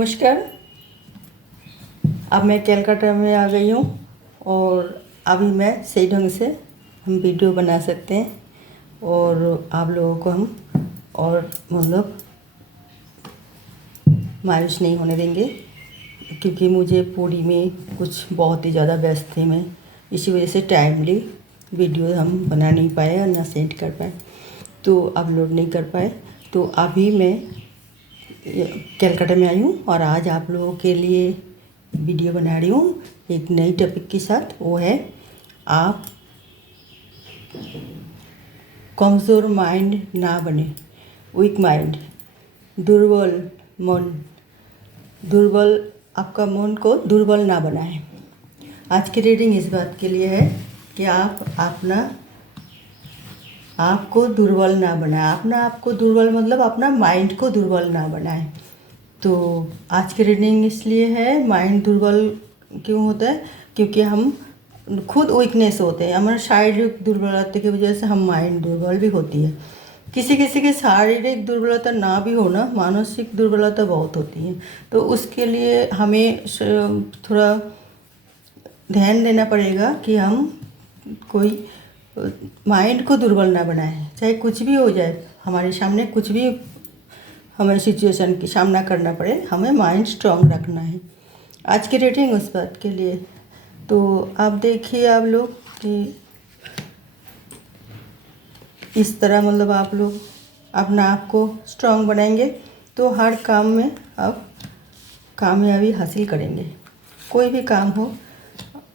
नमस्कार। अब मैं कलकत्ता में आ गई हूँ और अभी मैं सही ढंग से हम वीडियो बना सकते हैं और आप लोगों को हम और मतलब मायूस नहीं होने देंगे, क्योंकि मुझे पूरी में कुछ बहुत ही ज़्यादा व्यस्त थी मैं, इसी वजह से टाइमली वीडियो हम बना नहीं पाए और ना सेंड कर पाए, तो अपलोड नहीं कर पाए। तो अभी मैं कलकत्ता में आई हूँ और आज आप लोगों के लिए वीडियो बना रही हूँ एक नई टॉपिक के साथ। वो है आप कमज़ोर माइंड ना बने, वीक माइंड, दुर्बल मन, दुर्बल आपका मन को दुर्बल ना बनाए। आज की रीडिंग इस बात के लिए है कि आप आपको दुर्बल ना बनाए, अपना आपको दुर्बल मतलब अपना माइंड को दुर्बल ना बनाए। तो आज की रीडिंग इसलिए है, माइंड दुर्बल क्यों होता है, क्योंकि हम खुद वीकनेस होते हैं, हमारे शारीरिक दुर्बलता की वजह से हम माइंड दुर्बल भी होती है। किसी किसी की शारीरिक दुर्बलता ना भी हो ना, मानसिक दुर्बलता बहुत होती है। तो उसके लिए हमें थोड़ा ध्यान देना पड़ेगा कि हम कोई माइंड को दुर्बल ना बनाए। चाहे कुछ भी हो जाए, हमारे सामने कुछ भी हमें सिचुएशन की सामना करना पड़े, हमें माइंड स्ट्रांग रखना है। आज की रेटिंग उस बात के लिए। तो आप देखिए, आप लोग कि इस तरह मतलब आप लोग अपना आप को स्ट्रांग बनाएंगे तो हर काम में आप कामयाबी हासिल करेंगे। कोई भी काम हो,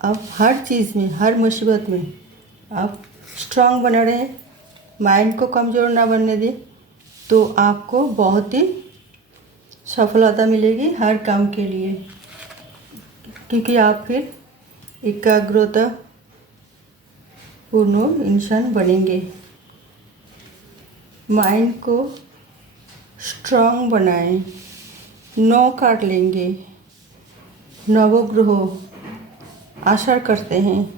आप हर चीज़ में, हर मुसीबत में आप स्ट्रांग बना रहें, माइंड को कमज़ोर ना बनने दें, तो आपको बहुत ही सफलता मिलेगी हर काम के लिए, क्योंकि आप फिर एकाग्रता पूर्ण इंसान बनेंगे। माइंड को स्ट्रांग बनाएं, 9 काट लेंगे। नवग्रह आशा करते हैं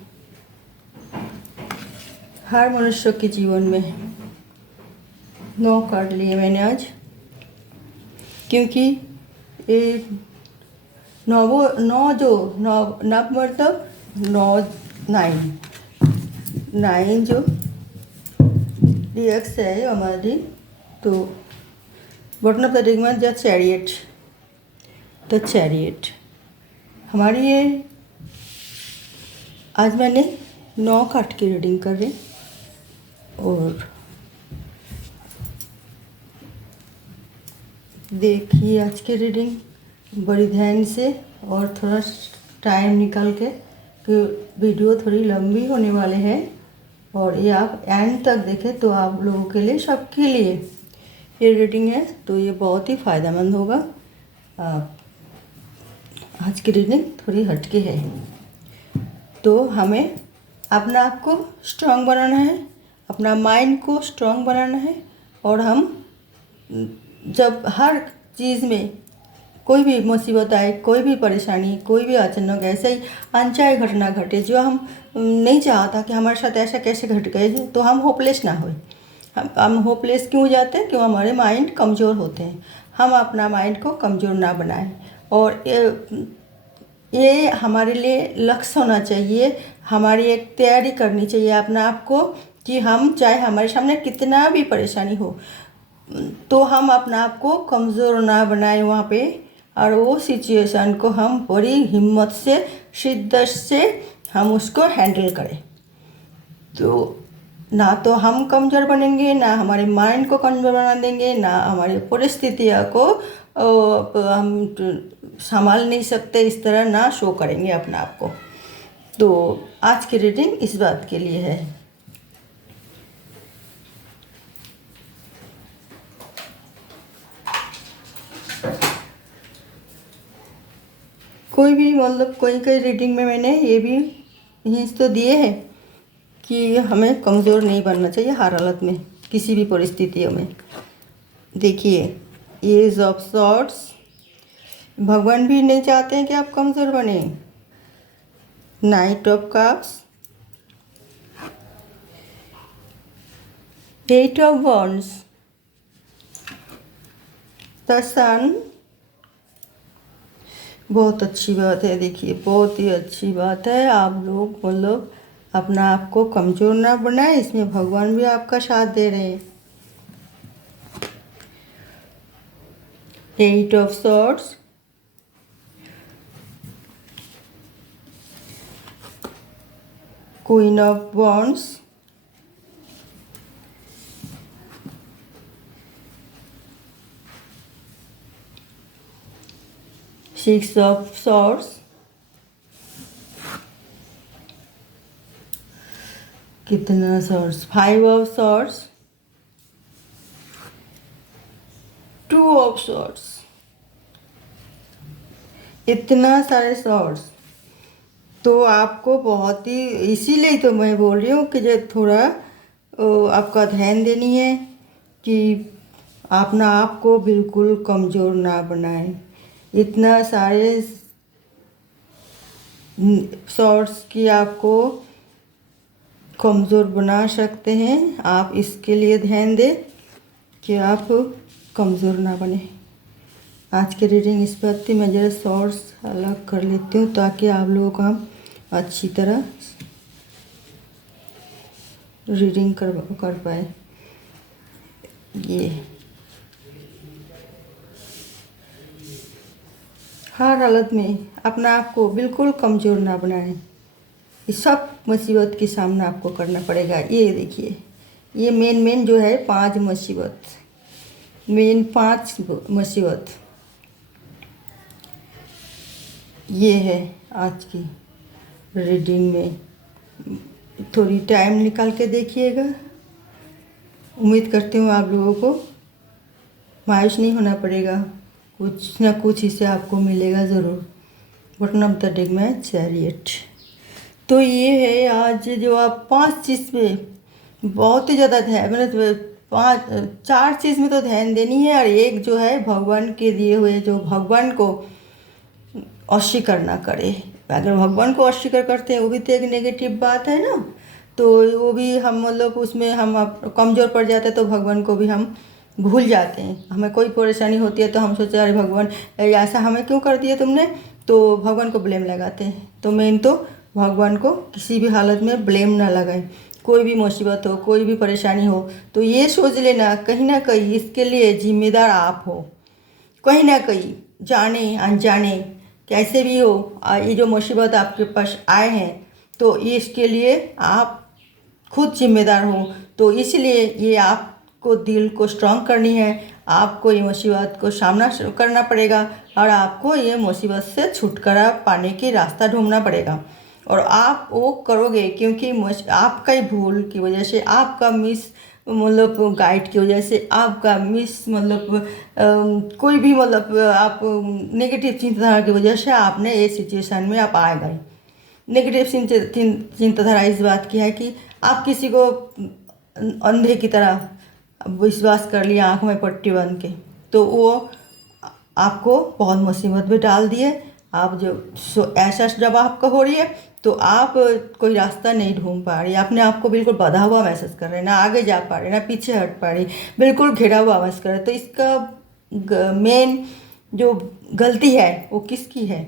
हर मनुष्य के जीवन में। 9 काट लिए मैंने आज, क्योंकि ये नव मतलब 9 जो डिएक्स है हमारी, तो बॉटम ऑफ द डिग में द चैरियट हमारी ये आज मैंने 9 काट की रीडिंग कर रही। और देखिए आज की रीडिंग बड़ी ध्यान से और थोड़ा टाइम निकाल के, कि वीडियो थोड़ी लंबी होने वाले हैं और ये आप एंड तक देखें तो आप लोगों के लिए, सबके लिए ये रीडिंग है, तो ये बहुत ही फ़ायदेमंद होगा। आज की रीडिंग थोड़ी हटके है, तो हमें अपना आप को स्ट्रांग बनाना है, अपना माइंड को स्ट्रांग बनाना है। और हम जब हर चीज़ में कोई भी मुसीबत आए, कोई भी परेशानी, कोई भी अचानक ऐसे ही अनचाहे घटना घटे जो हम नहीं चाहता कि हमारे साथ ऐसा कैसे घट गए, तो हम होपलेस ना होए। हम होपलेस क्यों हो जाते हैं? क्यों? हमारे माइंड कमज़ोर होते हैं। हम अपना माइंड को कमज़ोर ना बनाएं, और ये हमारे लिए लक्ष्य होना चाहिए, हमारी एक तैयारी करनी चाहिए अपना आप को, कि हम चाहे हमारे सामने कितना भी परेशानी हो, तो हम अपना आप को कमज़ोर ना बनाए वहाँ पे, और वो सिचुएशन को हम बड़ी हिम्मत से, शिद्दत से हम उसको हैंडल करें। तो ना तो हम कमज़ोर बनेंगे, ना हमारे माइंड को कमज़ोर बना देंगे, ना हमारी परिस्थितियों को हम संभाल नहीं सकते, इस तरह ना शो करेंगे अपना आप को। तो आज की रीडिंग इस बात के लिए है। कोई भी मतलब कोई कोई रीडिंग में मैंने ये भी हिंट्स तो दिए हैं कि हमें कमज़ोर नहीं बनना चाहिए हर हालत में, किसी भी परिस्थितियों में। देखिए, एज ऑफ सॉर्ड्स, भगवान भी नहीं चाहते हैं कि आप कमज़ोर बने। Night of cups, 8 of wands, the sun, बहुत अच्छी बात है। देखिए बहुत ही अच्छी बात है। आप लोग मतलब अपना आप को कमज़ोर ना बनाए, इसमें भगवान भी आपका साथ दे रहे हैं। 8 of swords, queen of wands, six of swords, कितना swords, 5 of swords, 2 of swords, इतना सारे सॉर्ड्स। तो आपको बहुत ही, इसीलिए तो मैं बोल रही हूँ कि जो थोड़ा आपका ध्यान देनी है कि अपना आप को बिल्कुल कमज़ोर ना बनाएं। इतना सारे सॉर्ट्स की आपको कमज़ोर बना सकते हैं। आप इसके लिए ध्यान दें कि आप कमज़ोर ना बने। आज की रीडिंग इस पर थी। मैं ज़रा सॉर्ट्स अलग कर लेती हूँ ताकि आप लोगों को हम अच्छी तरह रीडिंग कर पाए। ये हर हालत में अपना आप को बिल्कुल कमज़ोर ना बनाएं। इस सब मुसीबत की सामना आपको करना पड़ेगा। ये देखिए, ये मेन जो है 5 मुसीबत, मेन 5 मुसीबत ये है आज की रीडिंग में। थोड़ी टाइम निकाल के देखिएगा। उम्मीद करती हूँ आप लोगों को मायूस नहीं होना पड़ेगा, कुछ ना कुछ इससे आपको मिलेगा ज़रूर। बटन ऑफ द डेक में चैरियट। तो ये है आज जो आप 5 चीज़ पे बहुत ही ज़्यादा ध्यान, मतलब 4 चीज़ में तो ध्यान देनी है, और एक जो है भगवान के दिए हुए, जो भगवान को अस्वीकार ना करे। अगर भगवान को अस्वीकार करते हैं वो भी तो एक नेगेटिव बात है ना। तो वो भी हम मतलब उसमें हम कमज़ोर पड़ जाते हैं, तो भगवान को भी हम भूल जाते हैं। हमें कोई परेशानी होती है तो हम सोचते हैं अरे भगवान ऐसा हमें क्यों कर दिया तुमने, तो भगवान को ब्लेम लगाते हैं। तो मेन तो भगवान को किसी भी हालत में ब्लेम ना लगाएं। कोई भी मुसीबत हो, कोई भी परेशानी हो, तो ये सोच लेना कहीं ना कहीं इसके लिए जिम्मेदार आप हो। कहीं ना कहीं जाने अनजाने कैसे भी हो, ये जो मुसीबत आपके पास आए हैं तो इसके लिए आप खुद जिम्मेदार हो। तो इसलिए ये आपको दिल को स्ट्रांग करनी है। आपको ये मुसीबत को सामना करना पड़ेगा और आपको ये मुसीबत से छुटकारा पाने की रास्ता ढूंढना पड़ेगा। और आप वो करोगे क्योंकि आपका ही भूल की वजह से, आपका मिस मतलब गाइड की वजह से, आपका मिस मतलब कोई भी मतलब आप नेगेटिव चिंताधारा की वजह से आपने ये सिचुएशन में आप आ गए। नेगेटिव चिंताधारा इस बात की है कि आप किसी को अंधे की तरह विश्वास कर लिया, आँख में पट्टी बांध के, तो वो आपको बहुत मुसीबत में डाल दिए। आप जो ऐसा जब आपका हो रही है तो आप कोई रास्ता नहीं ढूंढ पा रही, अपने आप को बिल्कुल बंधा हुआ महसूस कर रहे, ना आगे जा पा रहे ना पीछे हट पा रही, बिल्कुल घिरा हुआ महसूस कर रहे। तो इसका मेन जो गलती है वो किसकी है?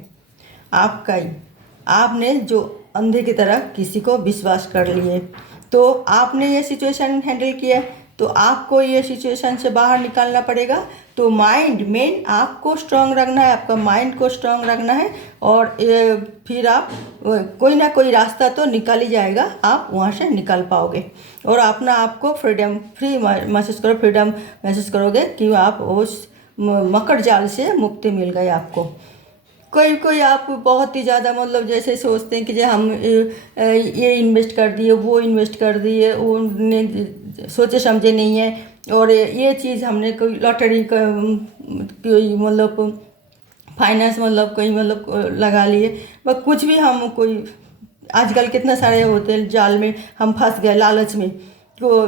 आपका ही। आपने जो अंधे की तरह किसी को विश्वास कर लिए, तो आपने ये सिचुएशन हैंडल किया, तो आपको ये सिचुएशन से बाहर निकालना पड़ेगा। तो माइंड मेन आपको स्ट्रांग रखना है, आपका माइंड को स्ट्रांग रखना है, और फिर आप कोई ना कोई रास्ता तो निकाल ही जाएगा, आप वहाँ से निकल पाओगे और अपना आपको फ्रीडम फ्री महसूस करो, फ्रीडम महसूस करोगे कि आप उस मकर जाल से मुक्ति मिल गई आपको। कोई आप बहुत ही ज़्यादा मतलब जैसे सोचते हैं कि जो हम ये इन्वेस्ट कर दिए, वो इन्वेस्ट कर दिए, वो सोचे समझे नहीं है, और ये चीज़ हमने कोई लॉटरी का कोई मतलब फाइनेंस मतलब कोई मतलब लगा लिए, व कुछ भी हम कोई आजकल कितना सारे होते हैं जाल में हम फंस गए, लालच में तो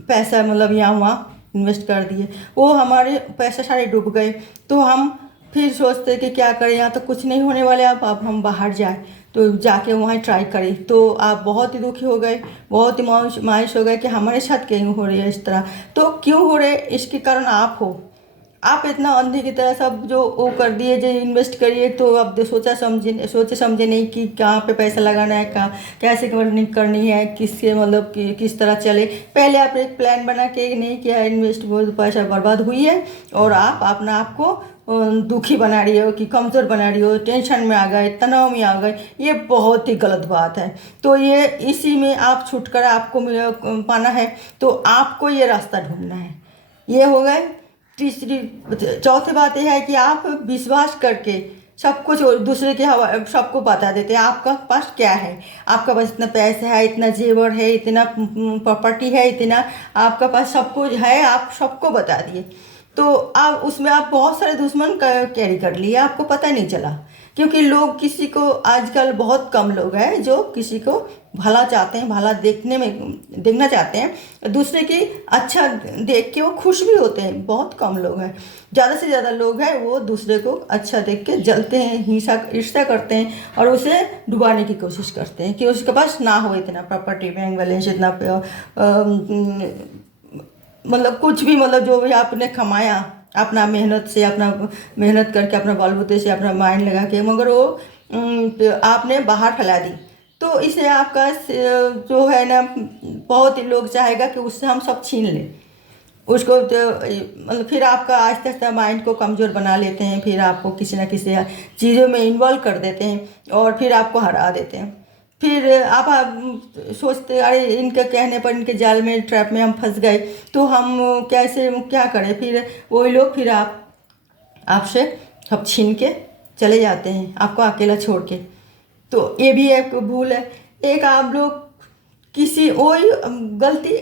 पैसा मतलब यहाँ वहाँ इन्वेस्ट कर दिए, वो हमारे पैसे सारे डूब गए। तो हम फिर सोचते कि क्या करें, यहाँ तो कुछ नहीं होने वाले, अब हम बाहर जाए, तो जाके वहाँ ट्राई करें। तो आप बहुत ही दुखी हो गए, बहुत ही मायूस हो गए कि हमारे साथ क्यों हो रही है इस तरह। तो क्यों हो रहे इसके कारण आप हो, आप इतना अंधे की तरह सब जो वो कर दिए, जो इन्वेस्ट करिए, तो अब सोचे समझे नहीं कि कहाँ पे पैसा लगाना है, कहाँ कैसे करनी करनी है, किसके मतलब किस तरह चले। पहले आप एक प्लान बना के नहीं किया, इन्वेस्ट बहुत पैसा बर्बाद हुई है, और आप अपना आप को दुखी बना रही हो, कि कमज़ोर बना रही हो, टेंशन में आ गए, तनाव में आ गए। ये बहुत ही गलत बात है। तो ये इसी में आप छुटकारा आपको पाना है, तो आपको ये रास्ता ढूंढना है। ये हो गए। तीसरी चौथी बात यह है कि आप विश्वास करके सब कुछ और दूसरे के हवा सबको बता देते हैं आपका पास क्या है। आपका पास इतना पैसा है, इतना जेवर है, इतना प्रॉपर्टी है, इतना आपका पास सब कुछ है, आप सबको बता दिए। तो आप उसमें आप बहुत सारे दुश्मन कैरी कर लिए, आपको पता नहीं चला। क्योंकि लोग किसी को आजकल बहुत कम लोग हैं जो किसी को भला चाहते हैं, भला देखना चाहते हैं, दूसरे की अच्छा देख के वो खुश भी होते हैं। बहुत कम लोग हैं। ज़्यादा से ज़्यादा लोग हैं वो दूसरे को अच्छा देख के जलते हैं, ईर्ष्या करते हैं, और उसे डुबाने की कोशिश करते हैं कि उसके पास ना हो इतना प्रॉपर्टी, बैंक बैलेंस, इतना मतलब कुछ भी, मतलब जो भी आपने कमाया अपना मेहनत से, अपना मेहनत करके, अपना बलबूते से, अपना माइंड लगा के, मगर वो आपने बाहर फैला दी। तो इसे आपका जो है ना, बहुत ही लोग चाहेगा कि उससे हम सब छीन लें उसको। तो मतलब फिर आपका आहिस्ता आहिस्ता माइंड को कमज़ोर बना लेते हैं, फिर आपको किसी ना किसी चीज़ों में इन्वॉल्व कर देते हैं, और फिर आपको हरा देते हैं। फिर आप सोचते अरे इनके कहने पर, इनके जाल में, ट्रैप में हम फंस गए, तो हम कैसे क्या करें। फिर वही लोग फिर आपसे सब छीन के चले जाते हैं, आपको अकेला छोड़ के। तो ये भी एक भूल है। एक आप लोग किसी वही गलती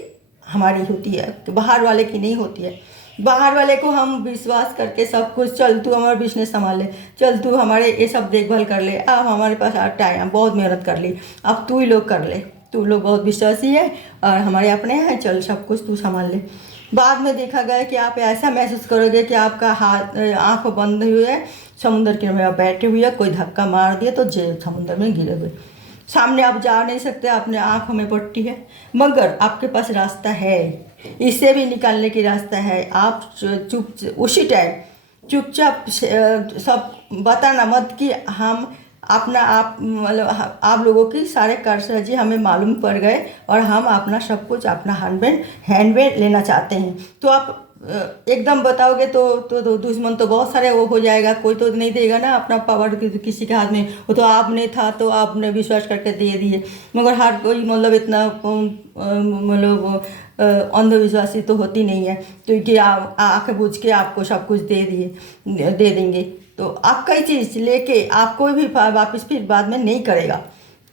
हमारी होती है, बाहर वाले की नहीं होती है। बाहर वाले को हम विश्वास करके सब कुछ, चल तू हमारा बिजनेस संभाल ले, चल तू हमारे ये सब देखभाल कर ले, अब हमारे पास टाइम, बहुत मेहनत कर ली, अब तू ही लोग कर ले, तू लोग बहुत विश्वासी है और हमारे अपने हैं, चल सब कुछ तू संभाल ले। बाद में देखा गया कि आप ऐसा महसूस करोगे कि आपका हाथ आँख बंद हुई है, समुद्र के में बैठे हुए है, कोई धक्का मार दिया तो समुद्र में गिरे हुए। सामने आप जा नहीं सकते, अपने आँखों में पट्टी है, मगर आपके पास रास्ता है, इससे भी निकालने की रास्ता है। आप उसी टाइम चुपचाप सब बताना मत कि हम अपना आप मतलब आप लोगों की सारे कारसाजी हमें मालूम पड़ गए, और हम अपना सब कुछ अपना हैंड लेना चाहते हैं। तो आप एकदम बताओगे तो दुश्मन तो बहुत सारे वो हो जाएगा, कोई तो नहीं देगा ना अपना पावर किसी के हाथ में। वो तो आपने था तो आपने विश्वास करके दे दिए, मगर हर कोई मतलब इतना मतलब अंधविश्वासी तो होती नहीं है, तो कि आप आँखें बूझ के आपको सब कुछ दे देंगे। तो आपका ही चीज़ लेके आप कोई भी वापस फिर बाद में नहीं करेगा।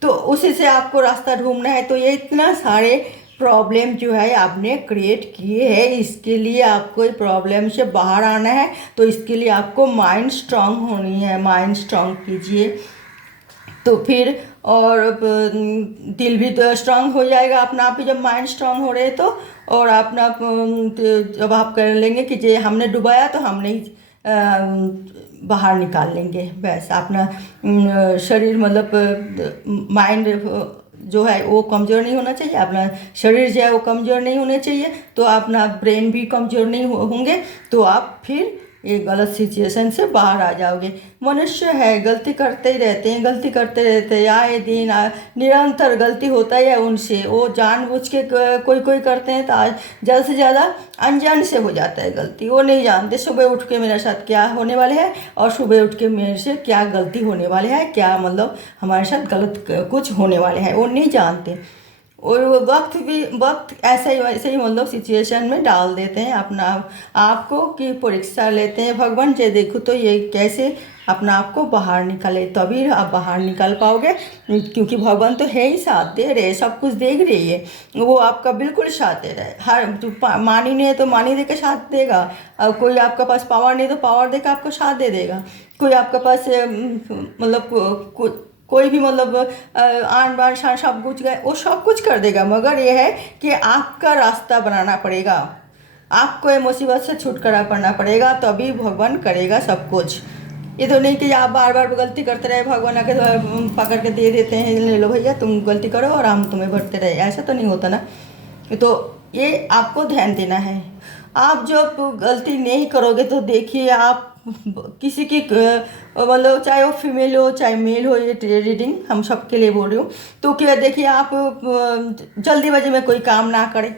तो उसी से आपको रास्ता ढूंढना है। तो ये इतना सारे प्रॉब्लम जो है आपने क्रिएट किए हैं, इसके लिए आपको प्रॉब्लम से बाहर आना है। तो इसके लिए आपको माइंड स्ट्रांग होनी है, माइंड स्ट्रांग कीजिए, तो फिर और दिल भी तो स्ट्रांग हो जाएगा अपना आप ही, जब माइंड स्ट्रांग हो रहे तो। और अपना जब आप कर लेंगे कि जे हमने डुबाया तो हमने बाहर निकाल लेंगे, बस अपना शरीर मतलब माइंड जो है वो कमज़ोर नहीं होना चाहिए, अपना शरीर जो है वो कमज़ोर नहीं होना चाहिए, तो अपना ब्रेन भी कमज़ोर नहीं होंगे, तो आप फिर ये गलत सिचुएशन से बाहर आ जाओगे। मनुष्य है, गलती करते ही रहते हैं, गलती करते रहते हैं, आए दिन निरंतर गलती होता ही है उनसे। वो जानबूझ के कोई करते हैं, तो आज ज़्यादा से ज़्यादा अनजान से हो जाता है गलती। वो नहीं जानते सुबह उठ के मेरे साथ क्या होने वाले है, और सुबह उठ के मेरे से क्या गलती होने वाले है, क्या मतलब हमारे साथ गलत कुछ होने वाले हैं, वो नहीं जानते। और वो वक्त ऐसे ही मतलब सिचुएशन में डाल देते हैं अपना आपको, कि परीक्षा लेते हैं भगवान जे देखो तो ये कैसे अपना आप को बाहर निकाले, तभी आप बाहर निकल पाओगे। क्योंकि भगवान तो है ही, साथ दे रहे, सब कुछ देख रही है, वो आपका बिल्कुल साथ दे रहा है। हर मानी नहीं है तो मानी दे के साथ देगा, और कोई आपके पास पावर नहीं तो पावर दे के आपको साथ दे देगा। कोई आपके पास मतलब कोई भी मतलब आन बान शान सब कुछ गए, वो सब कुछ कर देगा, मगर ये है कि आपका रास्ता बनाना पड़ेगा, आपको ये मुसीबत से छुटकारा पाना पड़ेगा, तभी भगवान करेगा सब कुछ। ये तो नहीं कि आप बार बार गलती करते रहे, भगवान आके पकड़ के दे देते हैं, ले लो भैया तुम गलती करो और हम तुम्हें भरते रहे, ऐसा तो नहीं होता ना। तो ये आपको ध्यान देना है। आप जब गलती नहीं करोगे तो देखिए आप किसी की मतलब चाहे वो फीमेल हो चाहे मेल हो, ये रीडिंग हम सबके लिए बोल रही हूँ। तो क्या देखिए आप जल्दीबाजी में कोई काम ना करें,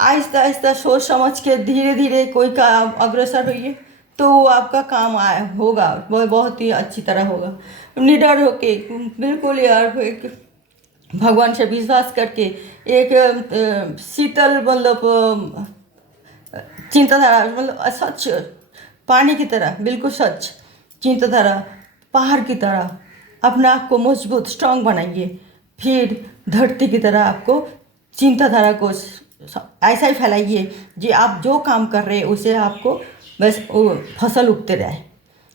आहिस्ता आहिस्ता सोच समझ के धीरे धीरे कोई काम अग्रसर होइए, तो वो आपका काम आया होगा, वो बहुत ही अच्छी तरह होगा। निडर होके बिल्कुल यार एक भगवान से विश्वास करके एक शीतल मतलब चिंताधारा, मतलब स्वच्छ पानी की तरह, बिल्कुल स्वच्छ चिंताधारा, पहाड़ की तरह अपने आप को मजबूत स्ट्रांग बनाइए। फिर धरती की तरह आपको चिंताधारा को ऐसा ही फैलाइए जी आप जो काम कर रहे हैं उसे आपको बस वो फसल उगते रहे।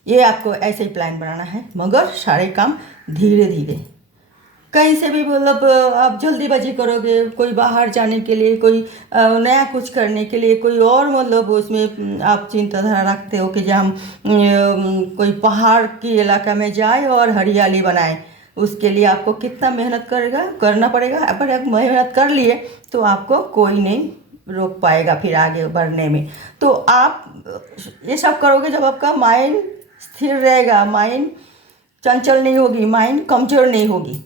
ये आपको ऐसे ही प्लान बनाना है, मगर सारे काम धीरे धीरे। कहीं से भी मतलब आप जल्दीबाजी करोगे, कोई बाहर जाने के लिए, कोई नया कुछ करने के लिए, कोई और मतलब उसमें आप चिंताधारा रखते हो कि जब हम कोई पहाड़ की इलाका में जाए और हरियाली बनाए, उसके लिए आपको कितना मेहनत करना पड़ेगा। पर अगर मेहनत कर लिए तो आपको कोई नहीं रोक पाएगा फिर आगे बढ़ने में। तो आप ये सब करोगे जब आपका माइंड स्थिर रहेगा, माइंड चंचल नहीं होगी, माइंड कमज़ोर नहीं होगी।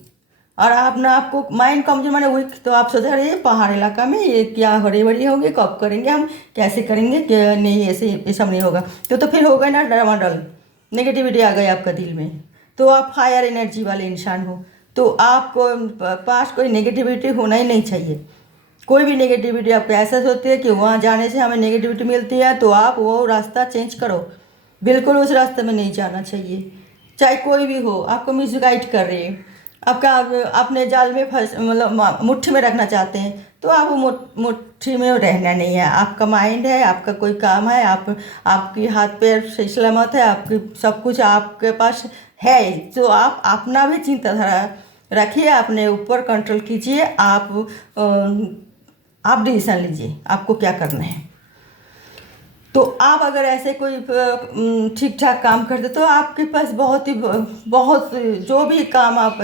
और आप ना आपको माइंड कमजोर माने वीक, तो आप सोच रहे हैं पहाड़ इलाका में ये क्या हरी भरी होगी, कब करेंगे हम, कैसे करेंगे कि नहीं, ऐसे ये सब नहीं होगा। तो फिर होगा ना डरावाडल, नेगेटिविटी आ गई आपका दिल में। तो आप हायर एनर्जी वाले इंसान हो, तो आपको पास कोई नेगेटिविटी होना ही नहीं चाहिए। कोई भी नेगेटिविटी आपको ऐसा सोचती है कि वहाँ जाने से हमें नेगेटिविटी मिलती है, तो आप वो रास्ता चेंज करो। बिल्कुल उस रास्ते में नहीं जाना चाहिए। चाहे कोई भी हो आपको मिसगाइड कर रही है, आपका अपने जाल में फंस मतलब मुट्ठी में रखना चाहते हैं, तो आप वो मुट्ठी में रहना नहीं है। आपका माइंड है, आपका कोई काम है, आपकी हाथ पैर सही सलामत है, आपकी सब कुछ आपके पास है। तो आप अपना भी चिंताधारा रखिए, अपने ऊपर कंट्रोल कीजिए। आप डिसीजन लीजिए आपको क्या करना है। तो आप अगर ऐसे कोई ठीक ठाक काम करते तो आपके पास बहुत जो भी काम आप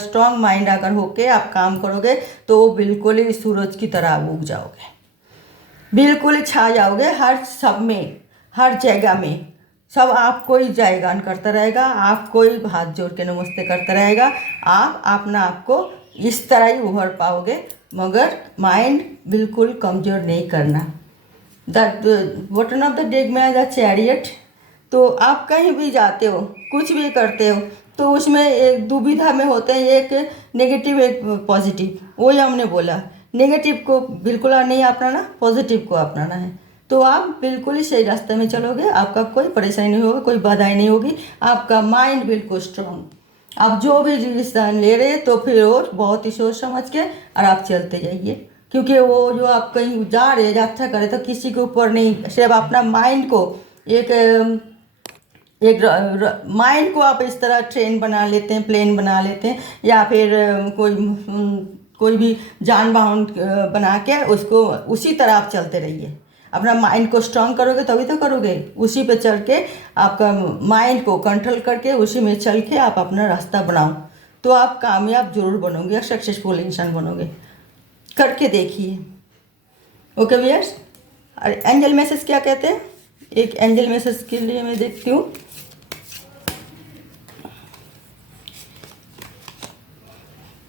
स्ट्रांग माइंड अगर होके आप काम करोगे तो बिल्कुल ही सूरज की तरह उग जाओगे, बिल्कुल ही छा जाओगे हर सब में, हर जगह में। सब आपको ही जयगान करता रहेगा, आपको ही हाथ जोड़ के नमस्ते करता रहेगा। आप अपना आपको इस तरह ही उभर पाओगे, मगर माइंड बिल्कुल कमज़ोर नहीं करना। The button of the deck में द चैरियट। तो आप कहीं भी जाते हो, कुछ भी करते हो, तो उसमें एक दुविधा में होते हैं, एक नेगेटिव एक पॉजिटिव। वही हमने बोला, नेगेटिव को बिल्कुल नहीं अपनाना, पॉजिटिव को अपनाना है। तो आप बिल्कुल ही सही रास्ते में चलोगे, आपका कोई परेशानी नहीं होगी, कोई बाधाएं नहीं होगी, आपका माइंड बिल्कुल स्ट्रांग। आप जो भी डिसीजन ले रहे तो फिर वो बहुत ही सोच समझ के और आप चलते जाइए। क्योंकि वो जो आप कहीं जा रहे यात्रा करें तो किसी के ऊपर नहीं, सिर्फ अपना माइंड को एक माइंड को आप इस तरह ट्रेन बना लेते हैं, प्लेन बना लेते हैं, या फिर कोई भी जान वाहन बना के उसको उसी तरह आप चलते रहिए। अपना माइंड को स्ट्रांग करोगे तभी तो करोगे, उसी पे चल के आपका माइंड को कंट्रोल करके उसी में चल के आप अपना रास्ता बनाओ, तो आप कामयाब जरूर बनोगे, सक्सेसफुल इंसान बनोगे। करके देखिए। ओके व्यूअर्स, एंजल मैसेज क्या कहते हैं, एक एंजल मैसेज के लिए मैं देखती हूँ।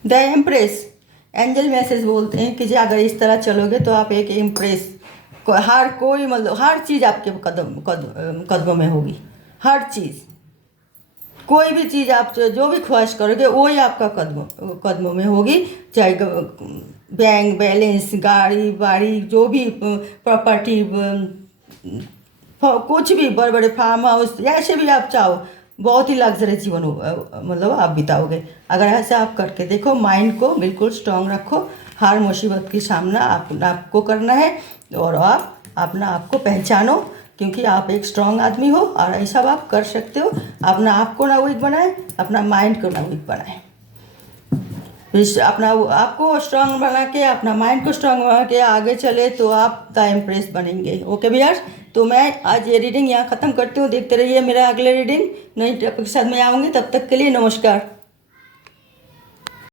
द एम्प्रेस, एंजल मैसेज बोलते हैं कि जी अगर इस तरह चलोगे तो आप एक इम्प्रेस, हर कोई मतलब हर चीज़ आपके कदमों में होगी, हर चीज़, कोई भी चीज़ आप जो भी ख्वाहिश करोगे वही आपका कदमों में होगी। चाहे बैंक बैलेंस, गाड़ी बाड़ी, जो भी प्रॉपर्टी, कुछ भी, बड़े बड़े फार्म हाउस, ऐसे भी आप चाहो, बहुत ही लग्जरी जीवन मतलब आप बिताओगे। अगर ऐसे आप करके देखो, माइंड को बिल्कुल स्ट्रांग रखो, हर मुसीबत की सामना आपको करना है, और आप अपना आपको पहचानो, क्योंकि आप एक स्ट्रांग आदमी हो और ऐसा आप कर सकते हो। अपना आप को ना वीक बनाए, अपना माइंड को ना वीक बनाए, अपना आपको स्ट्रांग बना के, अपना माइंड को स्ट्रांग बना के आगे चले तो आप द इम्प्रेस बनेंगे। ओके व्यूअर्स, तो मैं आज ये रीडिंग यहाँ ख़त्म करती हूँ। देखते रहिए मेरा अगले रीडिंग, नई टॉपिक के साथ मैं आऊँगी। तब तक के लिए नमस्कार।